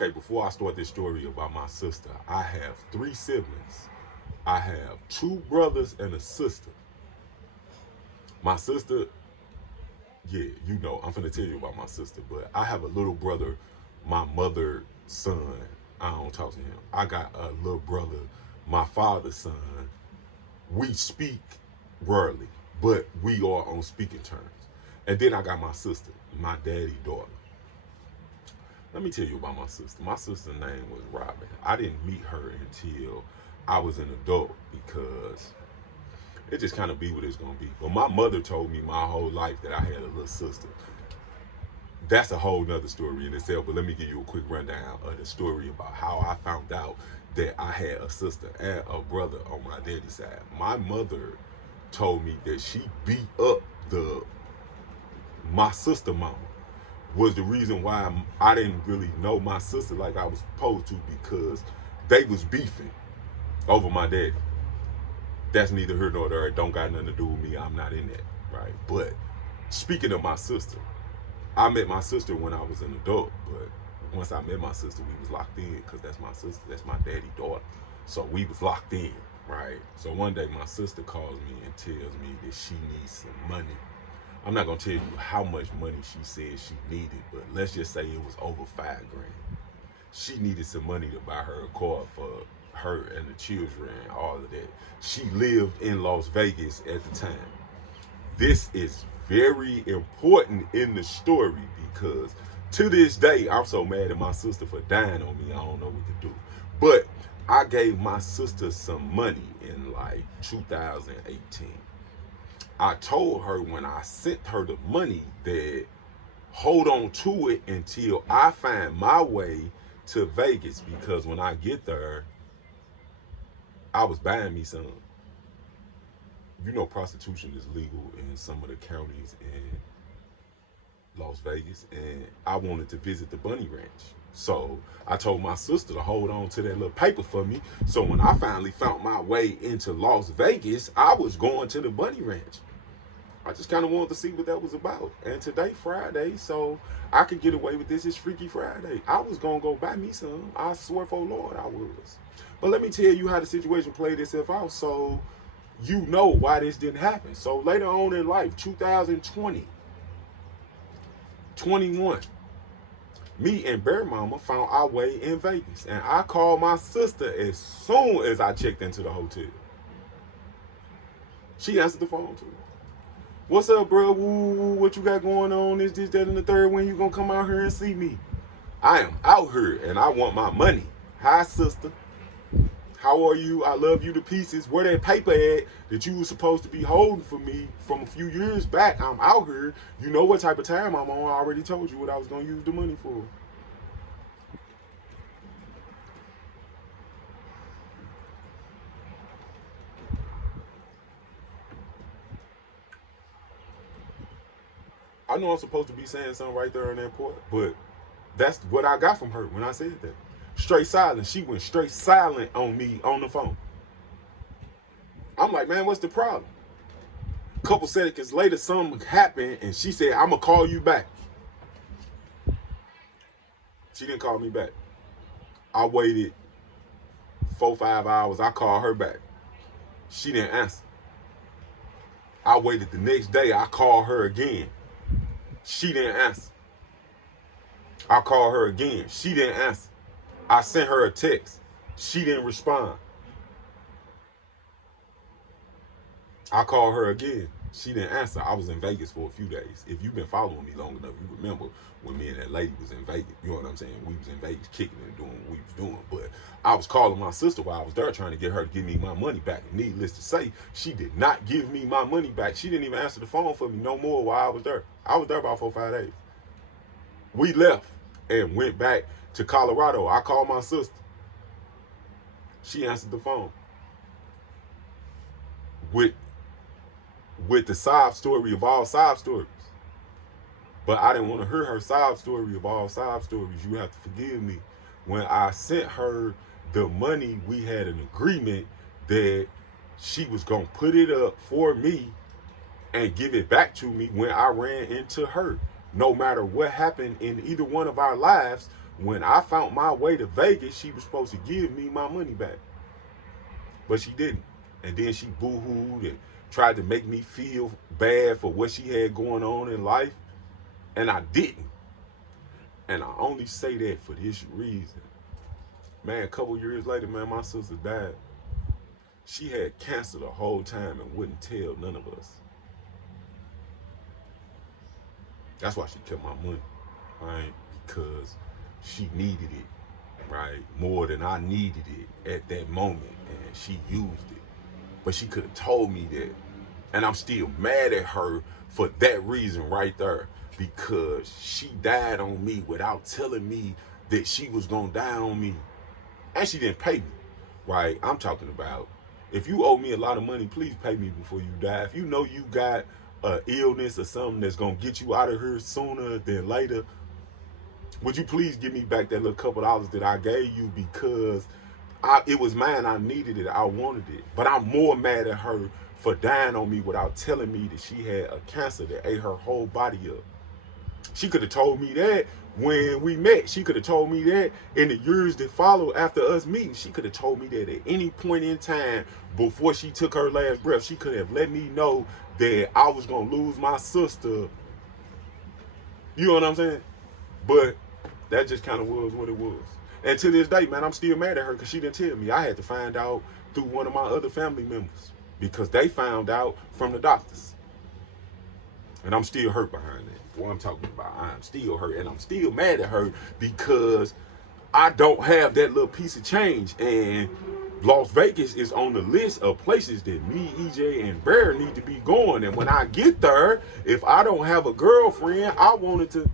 Okay, before I start this story about my sister, I have three siblings. I have two brothers and a sister. My sister, yeah, you know, I'm finna tell you about my sister, but I have a little brother, my mother's son. I don't talk to him. I got a little brother, my father's son. We speak rarely, but we are on speaking terms. And then I got my sister, my daddy daughter. Let me tell you about my sister. My sister's name was Robin. I didn't meet her until I was an adult because it just kind of be what it's gonna be. But my mother told me my whole life that I had a little sister. That's a whole nother story in itself. But let me give you a quick rundown of the story about how I found out that I had a sister and a brother on my daddy's side. My mother told me that she beat up the my sister mama was the reason why I didn't really know my sister like I was supposed to because they was beefing over my daddy. That's neither here nor there. It don't got nothing to do with me. I'm not in that, right? But speaking of my sister, I met my sister when I was an adult, but once I met my sister, we was locked in because that's my sister. That's my daddy daughter. So we was locked in, right? So one day my sister calls me and tells me that she needs some money. I'm not gonna tell you how much money she said she needed, but let's just say it was over $5 grand. She needed some money to buy her a car for her and the children and all of that. She lived in Las Vegas at the time. This is very important in the story because to this day, I'm so mad at my sister for dying on me. I don't know what to do. But I gave my sister some money in like 2018. I told her when I sent her the money that hold on to it until I find my way to Vegas because when I get there, I was buying me some. You know, prostitution is legal in some of the counties in Las Vegas, and I wanted to visit the Bunny Ranch. So I told my sister to hold on to that little paper for me. So when I finally found my way into Las Vegas, I was going to the Bunny Ranch. I just kind of wanted to see what that was about. And today, Friday, so I could get away with this. It's Freaky Friday. I was going to go buy me some. I swear for Lord I was. But let me tell you how the situation played itself out so you know why this didn't happen. So later on in life, 2020, 21, me and Bear Mama found our way in Vegas. And I called my sister as soon as I checked into the hotel. She answered the phone too. What's up, bro? Woo, what you got going on? This, that, and the third. When you gonna come out here and see me? I am out here and I want my money. Hi, sister. How are you? I love you to pieces. Where that paper at that you was supposed to be holding for me from a few years back? I'm out here. You know what type of time I'm on. I already told you what I was gonna use the money for. I know I'm supposed to be saying something right there in that part, but that's what I got from her when I said that. Straight silent. She went straight silent on me on the phone. I'm like, man, what's the problem? A couple seconds later, something happened, and she said, I'm going to call you back. She didn't call me back. I waited 4-5 hours. I called her back. She didn't answer. I waited the next day. I called her again. She didn't answer. I called her again. She didn't answer. I sent her a text. She didn't respond. I called her again. She didn't answer. I was in Vegas for a few days. If you've been following me long enough, you remember when me and that lady was in Vegas. You know what I'm saying? We was in Vegas kicking and doing what we was doing. But I was calling my sister while I was there trying to get her to give me my money back. And needless to say, she did not give me my money back. She didn't even answer the phone for me no more while I was there. I was there about 4-5 days. We left and went back to Colorado. I called my sister. She answered the phone. With the sob story of all sob stories. But I didn't want to hear her sob story of all sob stories. You have to forgive me. When I sent her the money, we had an agreement that she was going to put it up for me and give it back to me when I ran into her. No matter what happened in either one of our lives, when I found my way to Vegas, she was supposed to give me my money back. But she didn't. And then she boo-hooed and tried to make me feel bad for what she had going on in life. And I didn't. And I only say that for this reason. Man, a couple years later, man, my sister died. She had cancer the whole time and wouldn't tell none of us. That's why she kept my money, right? Because she needed it, right? More than I needed it at that moment. And she used it. But she could have told me that. And I'm still mad at her for that reason right there. Because she died on me without telling me that she was going to die on me. And she didn't pay me, right? I'm talking about, if you owe me a lot of money, please pay me before you die. If you know you got an illness or something that's going to get you out of here sooner than later, would you please give me back that little couple dollars that I gave you, because it was mine, I needed it, I wanted it. But I'm more mad at her for dying on me without telling me that she had a cancer that ate her whole body up. She could have told me that when we met. She could have told me that in the years that followed after us meeting. She could have told me that at any point in time before she took her last breath. She could have let me know that I was going to lose my sister. You know what I'm saying? But that just kind of was what it was. And to this day, man, I'm still mad at her because she didn't tell me. I had to find out through one of my other family members because they found out from the doctors. And I'm still hurt behind that. What I'm talking about, I'm still hurt. And I'm still mad at her because I don't have that little piece of change. And Las Vegas is on the list of places that me, EJ, and Bear need to be going. And when I get there, if I don't have a girlfriend, I wanted to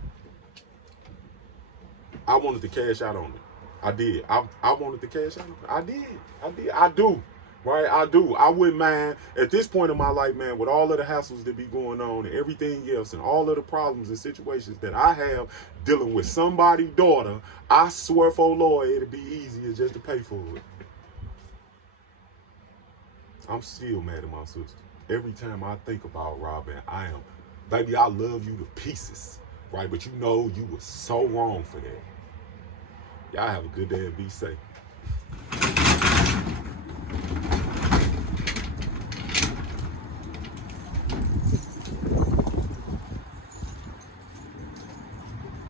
cash out on it. I did. I wanted to cash out on it. I do. Right? I do. I wouldn't mind at this point in my life, man, with all of the hassles that be going on and everything else and all of the problems and situations that I have dealing with somebody's daughter, I swear for Lord, it'll be easier just to pay for it. I'm still mad at my sister. Every time I think about Robin, baby, I love you to pieces, right? But you know you were so wrong for that. Y'all have a good day and be safe.